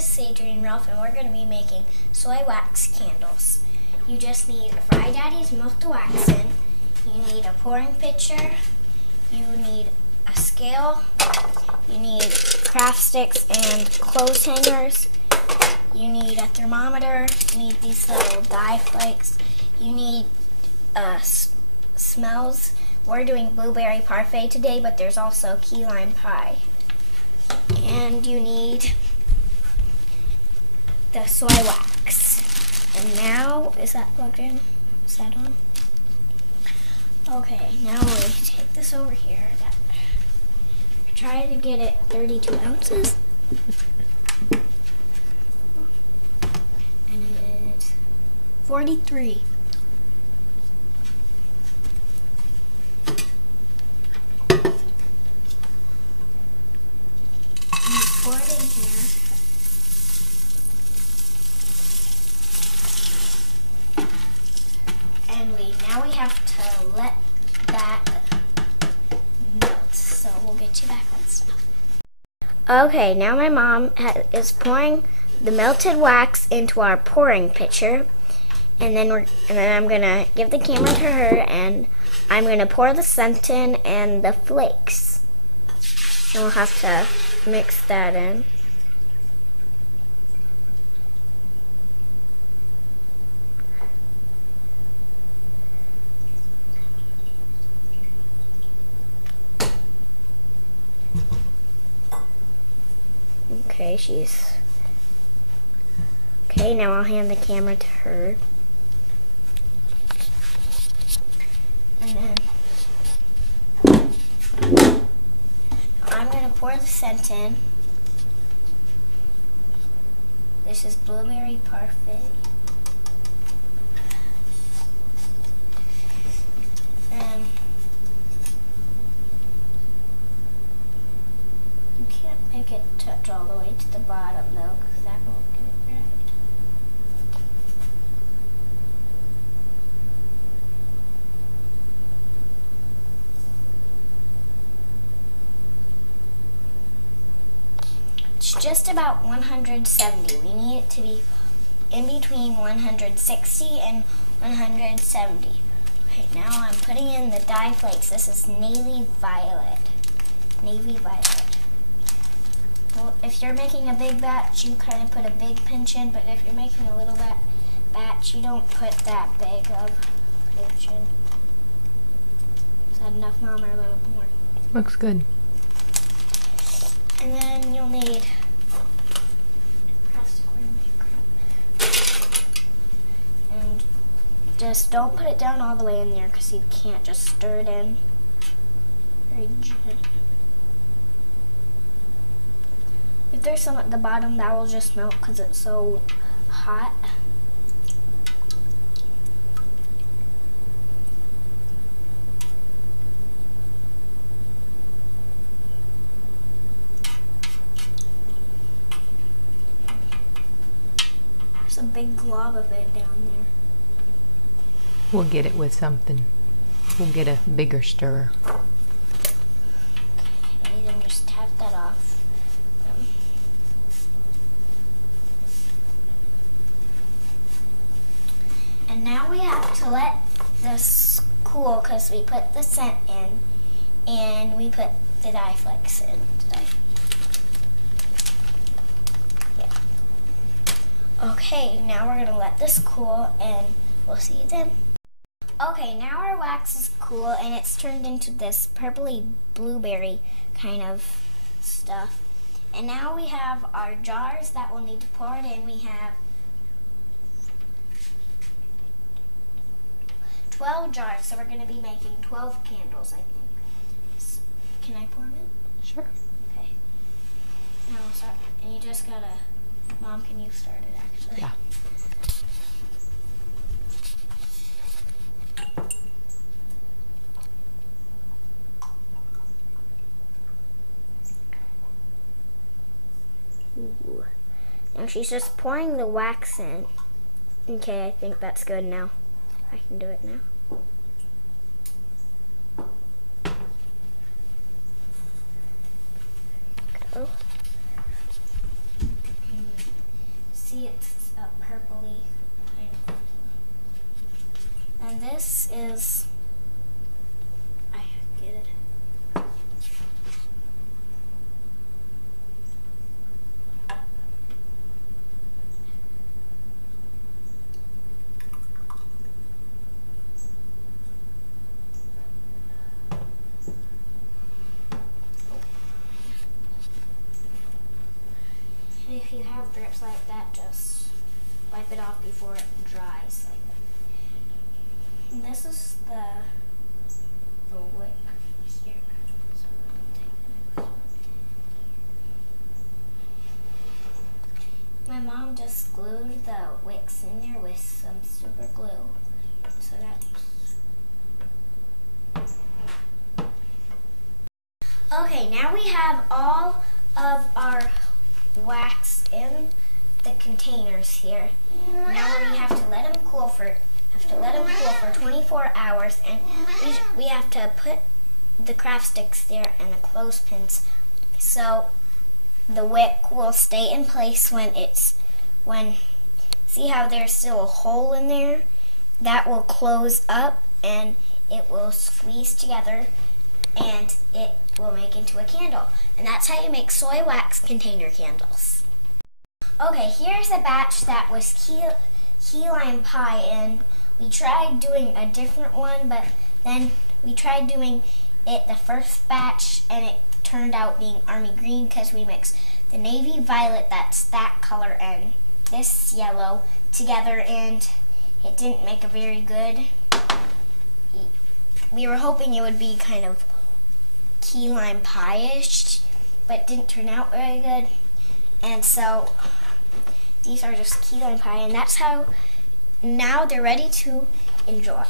is Adrian Ralph, and we're going to be making soy wax candles. You just need a Fry Daddy's milk to wax in. You need a pouring pitcher. You need a scale. You need craft sticks and clothes hangers. You need a thermometer. You need these little dye flakes. You need smells. We're doing blueberry parfait today, but there's also key lime pie. And you need the soy wax. And now, is that plugged in? Is that on? Okay, now we take this over here. Try to get it 32 ounces. And it's 43. Pour it in here. And now we have to let that melt. So we'll get you back on stuff. Okay, now my mom is pouring the melted wax into our pouring pitcher, and then I'm gonna give the camera to her, and I'm gonna pour the scent in and the flakes. And we'll have to mix that in. Okay, okay, now I'll hand the camera to her. And then I'm going to pour the scent in. This is blueberry parfait. And you can't make it touch all the way to the bottom though, because that won't get it right. It's just about 170. We need it to be in between 160 and 170. Okay, now I'm putting in the dye flakes. This is navy violet. Navy violet. Well, if you're making a big batch, you kind of put a big pinch in, but if you're making a little batch, you don't put that big of pinch in. Is that enough, Mom, or a little more? Looks good. And then you'll need and just don't put it down all the way in there because you can't just stir it in. Very gently. If there's some at the bottom, that will just melt because it's so hot. There's a big glob of it down there. We'll get it with something. We'll get a bigger stirrer. Okay, then just tap that off. And now we have to let this cool because we put the scent in and we put the dye flakes in today. Yeah. Okay, now we're going to let this cool and we'll see you then. Okay, now our wax is cool and it's turned into this purpley blueberry kind of stuff. And now we have our jars that we'll need to pour it in. We have 12 jars, so we're going to be making 12 candles, I think. Can I pour them in? Sure. Okay. Now we'll start. And you just got to, Mom, can you start it actually? Yeah. Ooh. Now she's just pouring the wax in. Okay, I think that's good now. I can do it now. Go. And this is, I get it. If you have drips like that, just wipe it off before it dries. And this is the wick here. So my mom just glued the wicks in there with some super glue. So that's okay. Now we have all of our wax in the containers here. Now we have to let them cool for 24 hours, and we have to put the craft sticks there and the clothespins so the wick will stay in place see how there's still a hole in there? That will close up and it will squeeze together and it will make into a candle. And that's how you make soy wax container candles. Okay, here's a batch that was key lime pie, and we tried doing a different one, but then we tried doing it the first batch and it turned out being army green because we mixed the navy violet, that's that color, and this yellow together, and it didn't make a very good. We were hoping it would be kind of key lime pie-ish, but it didn't turn out very good. And so these are just key lime pie, and that's how now they're ready to enjoy.